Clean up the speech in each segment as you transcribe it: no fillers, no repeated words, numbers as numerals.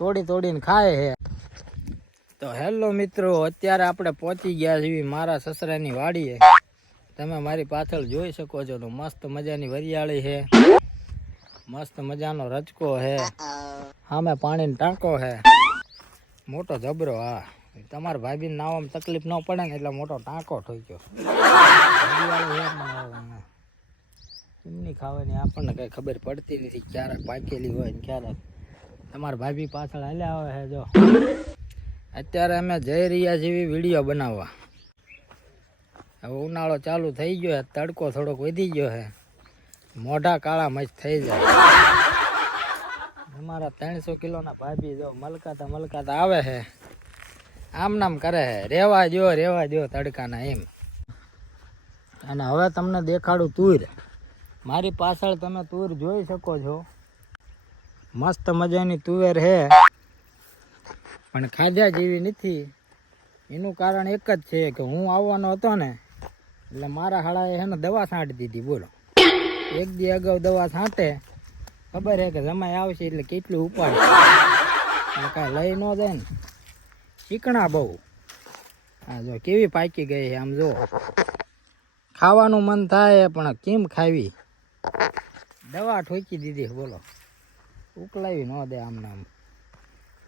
તોડી તોડીને ખાય છે. તો હેલો મિત્રો, અત્યારે આપણે પહોંચી ગયા છીએ મારા સસરાની વાડીએ. તમે મારી પાછળ જોઈ શકો છો તો મસ્ત મજાની વરિયાળી છે, મસ્ત મજાનો રચકો છે, સામે પાણીનો ટાંકો છે, મોટો જબરો. હા, તમારા ભાભીને નાવામાં તકલીફ ન પડે ને એટલે મોટો ટાંકો ઠોક્યો. એમની ખાવાની આપણને કઈ ખબર પડતી નથી, ક્યારેક પાકેલી હોય ને ક્યારેક. તમારા ભાભી પાછળ હાલ્યા આવે છે. જો અત્યારે અમે જઈ રહ્યા છીએ વિડીયો બનાવવા. હવે ઉનાળો ચાલુ થઈ ગયો, તડકો થોડોક વધી ગયો છે, મોઢા કાળા મસ્ત થઈ જાય. અમારા 300 કિલોના ભાભી જો મલકાતા આવે છે, આમ નામ કરે છે, રેવા જો તડકાના એમ. અને હવે તમને દેખાડું તુર. મારી પાછળ તમે તુર જોઈ શકો છો, મસ્ત મજાની તુવેર છે, પણ ખાધા જેવી નથી. એનું કારણ એક જ છે કે હું આવવાનો હતો ને એટલે મારા હાળાએ છે ને દવા છાંટી દીધી. બોલો, એક દી અગાઉ દવા છાંટે, ખબર છે કે જમાઈ આવશે એટલે કેટલું ઉપાડ એટલે કાંઈ લઈ ન જાય ને. ચીકણા બહુ. હા જો કેવી પાકી ગઈ છે, આમ જો ખાવાનું મન થાય પણ કેમ ખાવી, દવા ઠોકી દીધી. બોલો, ઉકલાવી ન દે આમ નામ.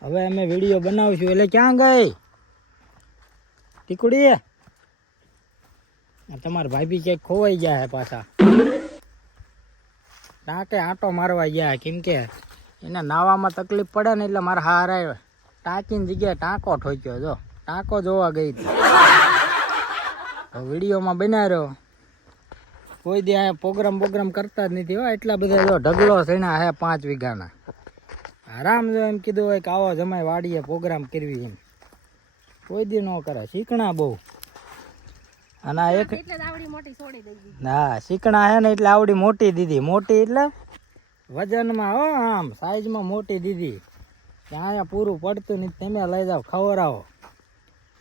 હવે અમે વિડીયો બનાવશું. એટલે ક્યાં ગઈ ટીકડી? તમારા ભાભી ક્યાંક ખોવાઈ ગયા હે પાછા, ટાંકે આંટો મારવા ગયા. કેમ કે એને નાવામાં તકલીફ પડે ને એટલે મારા હારા ટાંકીની જગ્યાએ ટાંકો ઠોક્યો. જો ટાંકો જોવા ગઈ હતી. વિડીયોમાં બનાવ્યો. કોઈ દી અહીંયા પ્રોગ્રામ કરતા જ નથી હો. એટલા બધા જો ઢગલો સીણા હે 5 વીઘાના. આરામ જો એમ કીધું હોય કે આવો જમાઈ વાડીએ પ્રોગ્રામ કરવી એમ, કોઈ દી ન કરે. શીકણા બહુ. અને આ એક ના શીકણા હે ને એટલે આવડી મોટી દીધી. મોટી એટલે વજનમાં હો, આમ સાઈઝમાં મોટી દીધી. કે અહીંયા પૂરું પડતું નથી, તમે લઈ જાઓ ખવડાવો.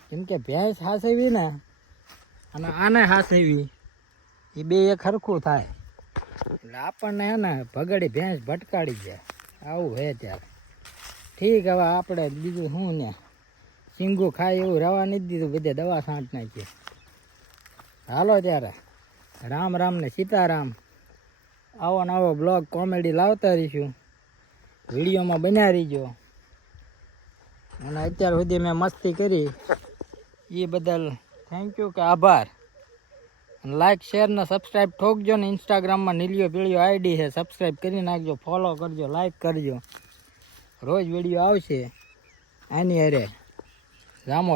કેમ કે ભેંસ હાસવી ને અને આને હાસવી એ બે એક હરખું થાય એટલે આપણને હે ને ભગડી ભેંસ ભટકાડી જાય. આવું હે ત્યારે ઠીક. હવે આપણે બીજું શું ને, સિંગું ખાય એવું રવા નથી દીધું, બધે દવા છાંટ નાખીએ. હાલો ત્યારે, રામ રામ ને સીતારામ. આવો ને આવો બ્લોગ કોમેડી લાવતા રહીશું, વિડીયોમાં બન્યા રહીજો. અને અત્યાર સુધી મેં મસ્તી કરી એ બદલ થેન્ક યુ કે આભાર. લાઈક શેર ને સબસ્ક્રાઈબ ઠોકજો ને. ઇન્સ્ટાગ્રામમાં નીલિયો પીળિયો આઈડી છે, સબસ્ક્રાઈબ કરી નાખજો, ફોલો કરજો, લાઈક કરજો. રોજ વિડીયો આવશે આની અરે જામો.